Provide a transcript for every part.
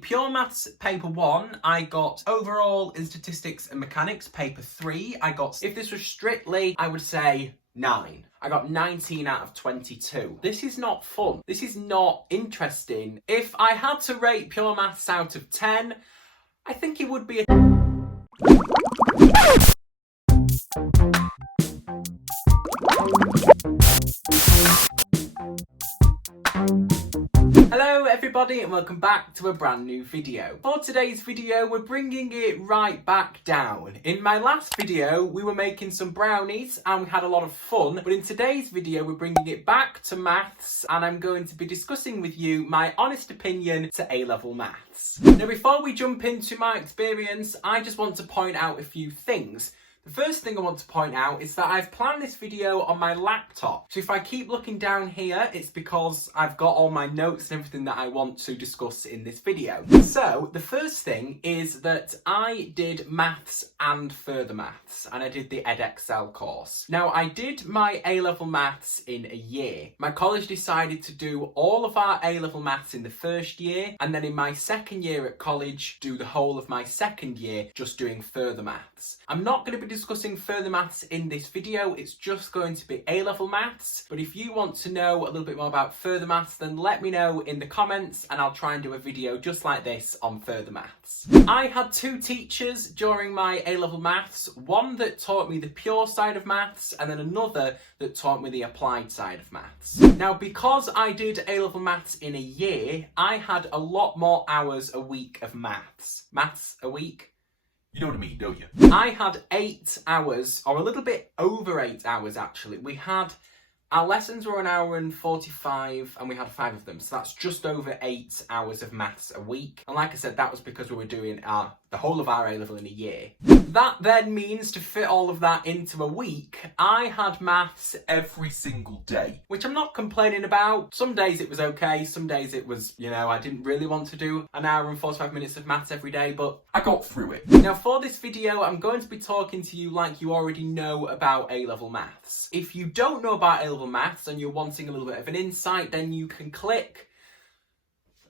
In Pure Maths Paper 1, I got overall in Statistics and Mechanics Paper 3, if this was strictly, I would say 9. I got 19 out of 22. This is not fun. This is not interesting. If I had to rate Pure Maths out of 10, I think it would be a... Hello everybody and welcome back to a brand new video. For today's video we're bringing it right back down. In my last video we were making some brownies and we had a lot of fun, but in today's video we're bringing it back to maths and I'm going to be discussing with you my honest opinion to A-level maths. Now before we jump into my experience, I just want to point out a few things. The first thing I want to point out is that I've planned this video on my laptop. So if I keep looking down here, it's because I've got all my notes and everything that I want to discuss in this video. So the first thing is that I did maths and further maths, and I did the EdXL course. Now I did my A-level maths in a year. My college decided to do all of our A-level maths in the first year, and then in my second year at college, do the whole of my second year just doing further maths. I'm not going to be discussing further maths in this video, it's just going to be A-level maths, but if you want to know a little bit more about further maths, then let me know in the comments and I'll try and do a video just like this on further maths. I had two teachers during my A-level maths, one that taught me the pure side of maths and then another that taught me the applied side of maths. Now because I did A-level maths in a year, I had a lot more hours a week of maths. Maths a week? You know what I mean, don't you? I had 8 hours, or a little bit over 8 hours actually. Our lessons were 1 hour and 45 and we had 5 of them. So that's just over 8 hours of maths a week. And like I said, that was because we were doing the whole of our A-level in a year. That then means to fit all of that into a week, I had maths every single day. Which I'm not complaining about. Some days it was okay, some days it was, I didn't really want to do 1 hour and 45 minutes of maths every day, but I got through it. Now for this video, I'm going to be talking to you like you already know about A-level maths. If you don't know about A-level maths and you're wanting a little bit of an insight, then you can click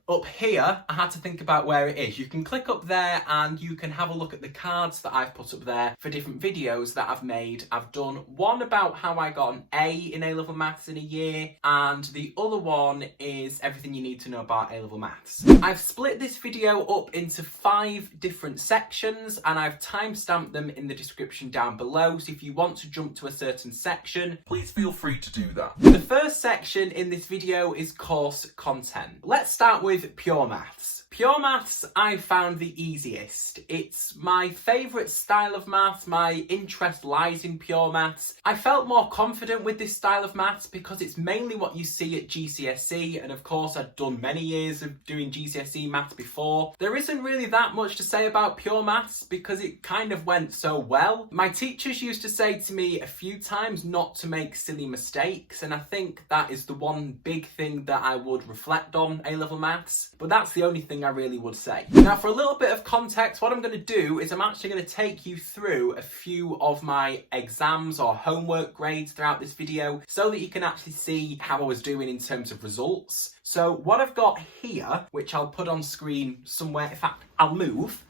up here. I had to think about where it is. You can click up there and you can have a look at the cards that I've put up there for different videos that I've made. I've done one about how I got an A in A-level maths in a year, and the other one is everything you need to know about A-level maths. I've split this video up into 5 different sections and I've timestamped them in the description down below, so if you want to jump to a certain section, please feel free to do that. The first section in this video is course content. Let's start with pure maths. Pure maths I found the easiest. It's my favourite style of maths, my interest lies in pure maths. I felt more confident with this style of maths because it's mainly what you see at GCSE, and of course I'd done many years of doing GCSE maths before. There isn't really that much to say about pure maths because it kind of went so well. My teachers used to say to me a few times not to make silly mistakes, and I think that is the one big thing that I would reflect on A-level maths, but that's the only thing I really would say. Now for a little bit of context, what I'm going to do is I'm actually going to take you through a few of my exams or homework grades throughout this video so that you can actually see how I was doing in terms of results. So what I've got here, which I'll put on screen somewhere, in fact I'll move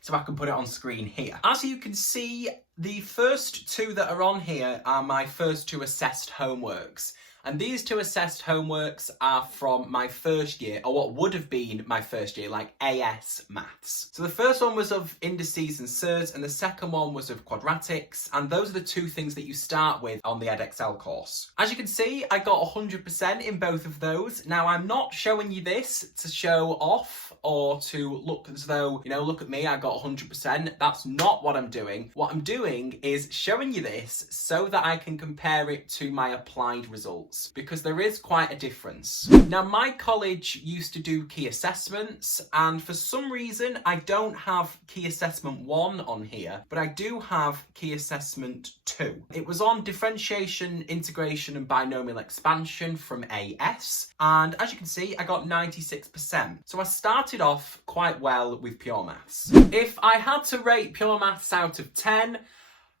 so I can put it on screen here. As you can see, the first 2 that are on here are my first 2 assessed homeworks. And these 2 assessed homeworks are from my first year, or what would have been my first year, like AS maths. So the first one was of indices and surds, and the second one was of quadratics, and those are the 2 things that you start with on the EdXL course. As you can see, I got 100% in both of those. Now I'm not showing you this to show off or to look as though, look at me, I got 100%. That's not what I'm doing. What I'm doing is showing you this so that I can compare it to my applied results, because there is quite a difference. Now my college used to do key assessments, and for some reason I don't have key assessment 1 on here, but I do have key assessment 2. It was on differentiation, integration and binomial expansion from AS, and as you can see I got 96%. So I started off quite well with pure maths. If I had to rate pure maths out of 10,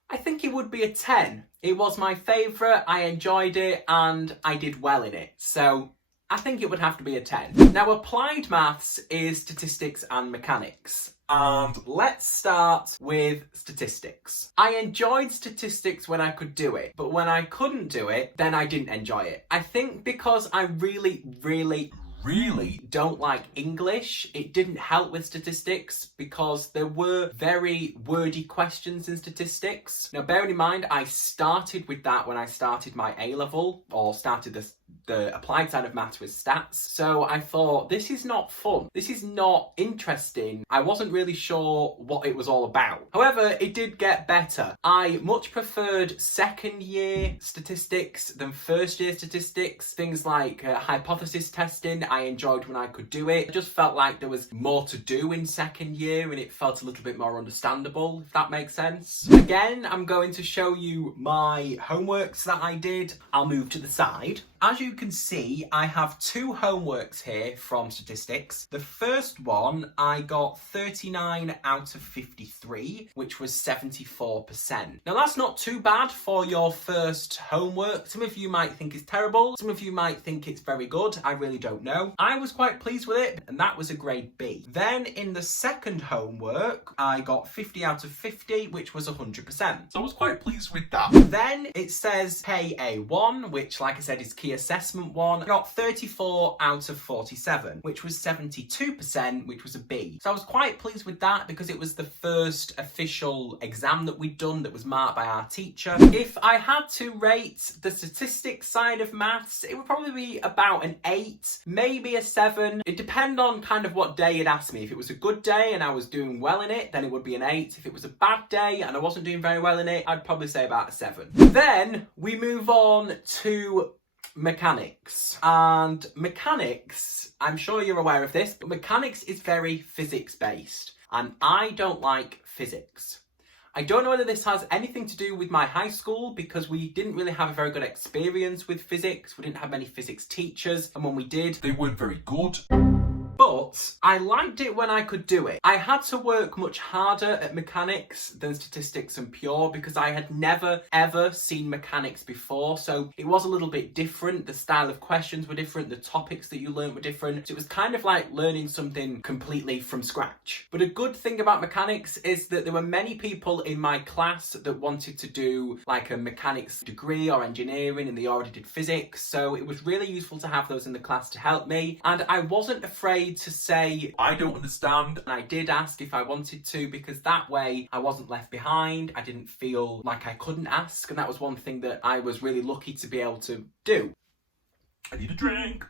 I think it would be a 10. It was my favourite, I enjoyed it, and I did well in it. So I think it would have to be a 10. Now, applied maths is statistics and mechanics. And let's start with statistics. I enjoyed statistics when I could do it, but when I couldn't do it, then I didn't enjoy it. I think because I really don't like English, it didn't help with statistics because there were very wordy questions in statistics. Now, bearing in mind, I started with that when I started my A-level, or started the applied side of maths with stats. So I thought, this is not fun. This is not interesting. I wasn't really sure what it was all about. However, it did get better. I much preferred second year statistics than first year statistics. Things like hypothesis testing, I enjoyed when I could do it. I just felt like there was more to do in second year and it felt a little bit more understandable, if that makes sense. Again, I'm going to show you my homeworks that I did. I'll move to the side. As you can see, I have two homeworks here from statistics. The first one, I got 39 out of 53, which was 74%. Now, that's not too bad for your first homework. Some of you might think it's terrible. Some of you might think it's very good. I really don't know. I was quite pleased with it, and that was a grade B. Then in the second homework, I got 50 out of 50, which was 100%. So I was quite pleased with that. Then it says KA1, which, like I said, is key assessment one. I got 34 out of 47, which was 72%, which was a B. So I was quite pleased with that because it was the first official exam that we'd done that was marked by our teacher. If I had to rate the statistics side of maths, it would probably be about an 8, maybe a 7. It depends on kind of what day it asked me. If it was a good day and I was doing well in it, then it would be an 8. If it was a bad day and I wasn't doing very well in it, I'd probably say about a 7. Then we move on to mechanics. And mechanics, I'm sure you're aware of this, but mechanics is very physics based and I don't like physics. I don't know whether this has anything to do with my high school because we didn't really have a very good experience with physics. We didn't have many physics teachers, and when we did, they weren't very good. But I liked it when I could do it. I had to work much harder at mechanics than statistics and pure because I had never ever seen mechanics before, so it was a little bit different. The style of questions were different, the topics that you learned were different, so it was kind of like learning something completely from scratch. But a good thing about mechanics is that there were many people in my class that wanted to do like a mechanics degree or engineering and they already did physics, so it was really useful to have those in the class to help me, and I wasn't afraid to say I don't understand, and I did ask if I wanted to because that way I wasn't left behind. I didn't feel like I couldn't ask, and that was one thing that I was really lucky to be able to do. I need a drink.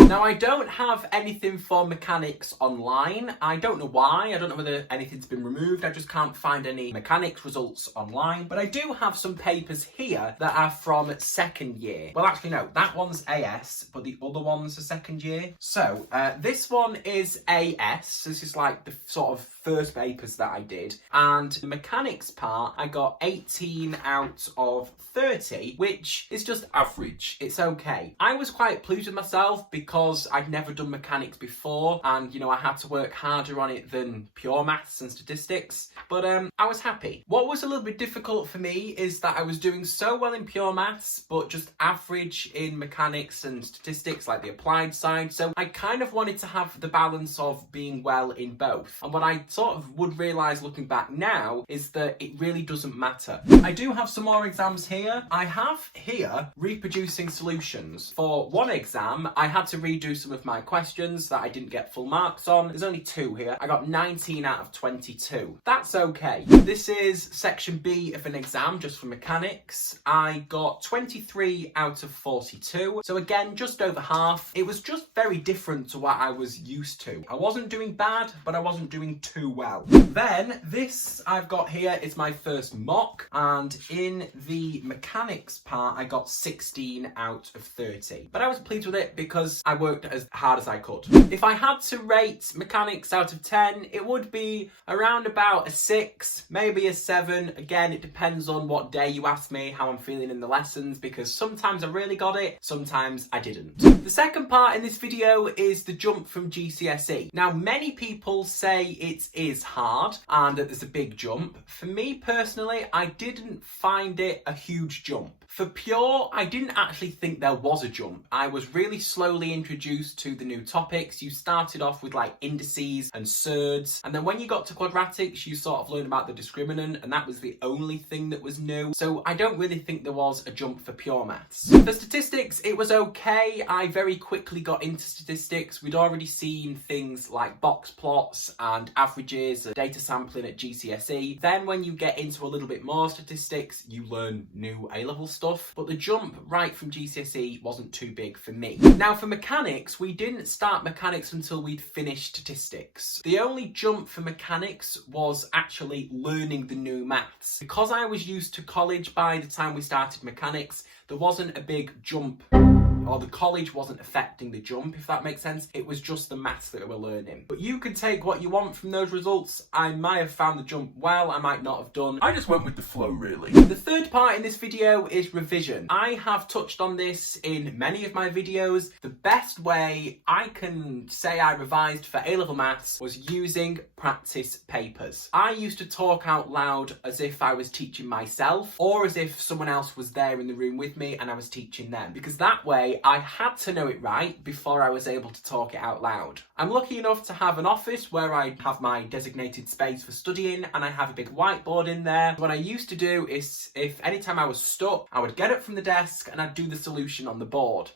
Now, I don't have anything for mechanics online. I don't know why. I don't know whether anything's been removed. I just can't find any mechanics results online. But I do have some papers here that are from second year. Well, actually, no. That one's AS, but the other one's a second year. So, this one is AS. This is like the sort of first papers that I did. And the mechanics part, I got 18 out of 30, which is just average. It's okay. I was quite pleased with myself because I'd never done mechanics before and, you know, I had to work harder on it than pure maths and statistics, but I was happy. What was a little bit difficult for me is that I was doing so well in pure maths, but just average in mechanics and statistics, like the applied side, so I kind of wanted to have the balance of being well in both. And what I sort of would realise looking back now is that it really doesn't matter. I do have some more exams here. I have here reproducing solutions. For one exam, I had to redo some of my questions that I didn't get full marks on. There's only 2 here. I got 19 out of 22. That's okay. This is section B of an exam just for mechanics. I got 23 out of 42. So again, just over half. It was just very different to what I was used to. I wasn't doing bad, but I wasn't doing too well. Then this I've got here is my first mock, and in the mechanics part I got 16 out of 30. But I was pleased with it because because I worked as hard as I could. If I had to rate mechanics out of 10, it would be around about a 6, maybe a 7. Again, it depends on what day you ask me, how I'm feeling in the lessons, because sometimes I really got it, sometimes I didn't. The second part in this video is the jump from GCSE. Now, many people say it is hard and that there's a big jump. For me personally, I didn't find it a huge jump. For pure, I didn't actually think there was a jump. I was really slowly introduced to the new topics. You started off with like indices and surds, and then when you got to quadratics, you sort of learned about the discriminant, and that was the only thing that was new. So I don't really think there was a jump for pure maths. For statistics, it was okay. I very quickly got into statistics. We'd already seen things like box plots and averages and data sampling at GCSE. Then when you get into a little bit more statistics, you learn new A-level stuff, but the jump right from GCSE wasn't too big for me. Now for mechanics, we didn't start mechanics until we'd finished statistics. The only jump for mechanics was actually learning the new maths. Because I was used to college by the time we started mechanics, there wasn't a big jump, or the college wasn't affecting the jump, if that makes sense. It was just the maths that we were learning. But you could take what you want from those results. I might have found the jump well, I might not have done. I just went with the flow, really. The third part in this video is revision. I have touched on this in many of my videos. The best way I can say I revised for A-level maths was using practice papers. I used to talk out loud as if I was teaching myself, or as if someone else was there in the room with me and I was teaching them, because that way I had to know it right before I was able to talk it out loud. I'm lucky enough to have an office where I have my designated space for studying, and I have a big whiteboard in there. What I used to do is, if anytime I was stuck, I would get up from the desk and I'd do the solution on the board.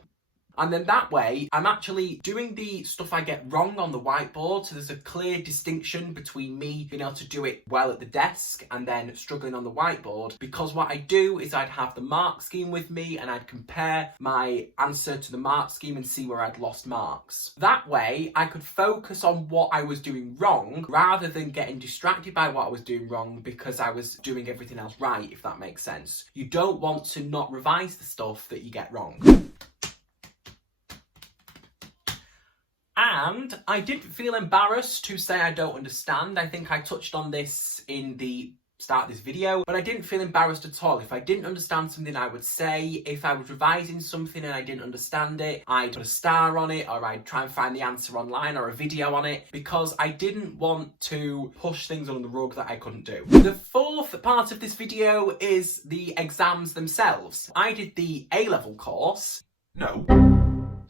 And then that way, I'm actually doing the stuff I get wrong on the whiteboard, so there's a clear distinction between me being able to do it well at the desk and then struggling on the whiteboard, because what I do is I'd have the mark scheme with me and I'd compare my answer to the mark scheme and see where I'd lost marks. That way, I could focus on what I was doing wrong rather than getting distracted by what I was doing wrong because I was doing everything else right, if that makes sense. You don't want to not revise the stuff that you get wrong. And I didn't feel embarrassed to say I don't understand. I think I touched on this in the start of this video, but I didn't feel embarrassed at all. If I didn't understand something, I would say. If I was revising something and I didn't understand it, I'd put a star on it, or I'd try and find the answer online or a video on it, because I didn't want to push things under the rug that I couldn't do. The fourth part of this video is the exams themselves. I did the A-level course. No.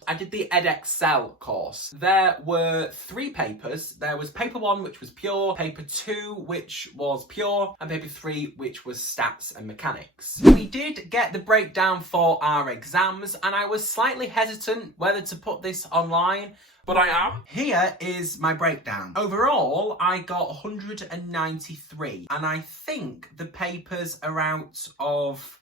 I did the edXcel course. There were 3 papers. There was paper 1, which was pure, paper 2, which was pure, and paper 3, which was stats and mechanics. We did get the breakdown for our exams, and I was slightly hesitant whether to put this online, but I am. Here is my breakdown. Overall, I got 193, and I think the papers are out of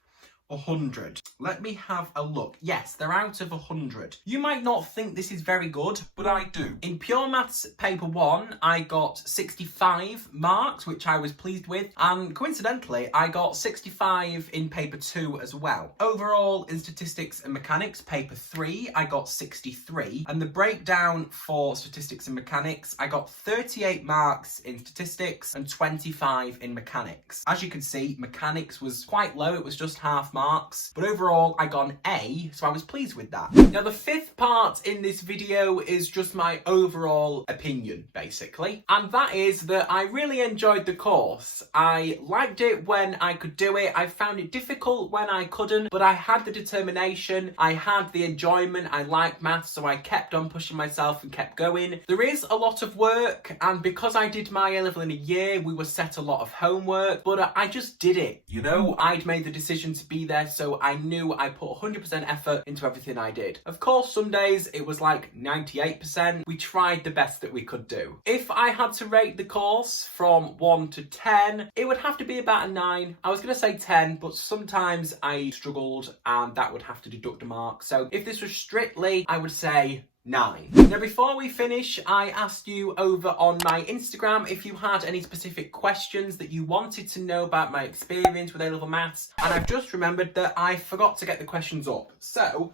100. Let me have a look. Yes, they're out of 100. You might not think this is very good, but I do. In pure maths paper 1, I got 65 marks, which I was pleased with, and coincidentally, I got 65 in paper 2 as well. Overall, in statistics and mechanics paper 3, I got 63, and the breakdown for statistics and mechanics, I got 38 marks in statistics and 25 in mechanics. As you can see, mechanics was quite low. It was just half marks, but overall I got an A, so I was pleased with that. Now the 5th part in this video is just my overall opinion, basically, and that is that I really enjoyed the course. I liked it when I could do it. I found it difficult when I couldn't, but I had the determination, I had the enjoyment, I liked maths, so I kept on pushing myself and kept going. There is a lot of work, and because I did my A-level in a year, we were set a lot of homework, but I just did it. You know, I'd made the decision to be there, so I knew I put 100% effort into everything I did. Of course, some days it was like 98%. We tried the best that we could do. If I had to rate the course from 1 to 10, it would have to be about a 9. I was going to say 10, but sometimes I struggled and that would have to deduct a mark. So if this was strictly, I would say 9. Now before we finish, I asked you over on my Instagram if you had any specific questions that you wanted to know about my experience with A-level maths, and I've just remembered that I forgot to get the questions up. So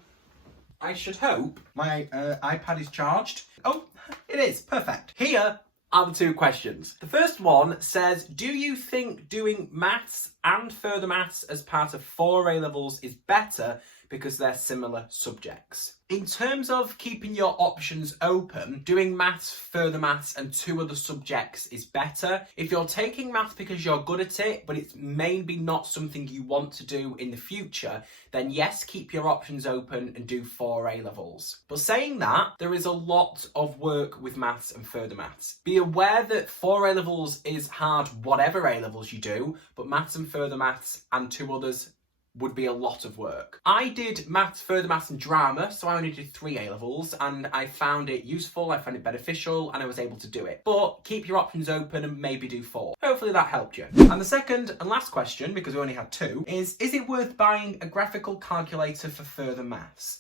I should hope my iPad is charged. Oh, it is. Perfect. Here are the two questions. The first one says, do you think doing maths and further maths as part of 4 A-levels is better because they're similar subjects? In terms of keeping your options open, doing maths, further maths and 2 other subjects is better. If you're taking maths because you're good at it, but it's maybe not something you want to do in the future, then yes, keep your options open and do 4 A-levels. But saying that, there is a lot of work with maths and further maths. Be aware that 4 A-levels is hard whatever A-levels you do, but maths and further maths and 2 others would be a lot of work. I did maths, further maths and drama, so I only did 3 A-levels and I found it useful, I found it beneficial and I was able to do it. But keep your options open and maybe do 4. Hopefully that helped you. And the second and last question, because we only had 2, is it worth buying a graphical calculator for further maths?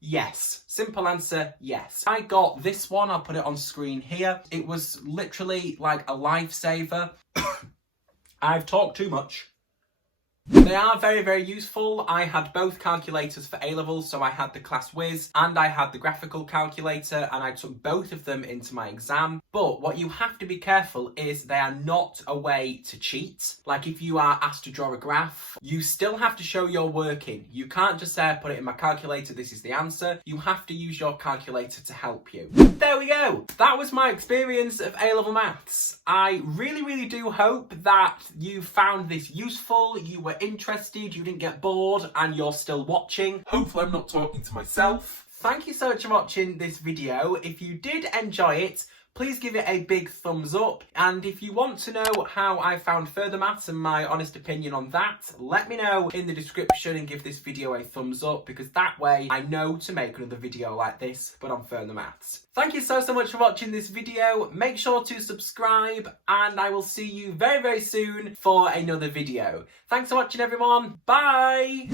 Yes. Simple answer, yes. I got this one, I'll put it on screen here. It was literally like a lifesaver. I've talked too much. They are very, very useful. I had both calculators for A-levels, so I had the Class Whiz and I had the graphical calculator, and I took both of them into my exam. But what you have to be careful is they are not a way to cheat. Like if you are asked to draw a graph, you still have to show your working. You can't just say, I put it in my calculator, this is the answer. You have to use your calculator to help you. There we go. That was my experience of A-level maths. I really, really do hope that you found this useful, you were interested, you didn't get bored, and you're still watching. Hopefully I'm not talking to myself. Thank you so much for watching this video. If you did enjoy it, please give it a big thumbs up. And if you want to know how I found further maths and my honest opinion on that, let me know in the description and give this video a thumbs up, because that way I know to make another video like this, but on further maths. Thank you so much for watching this video. Make sure to subscribe and I will see you very, very soon for another video. Thanks for watching everyone. Bye!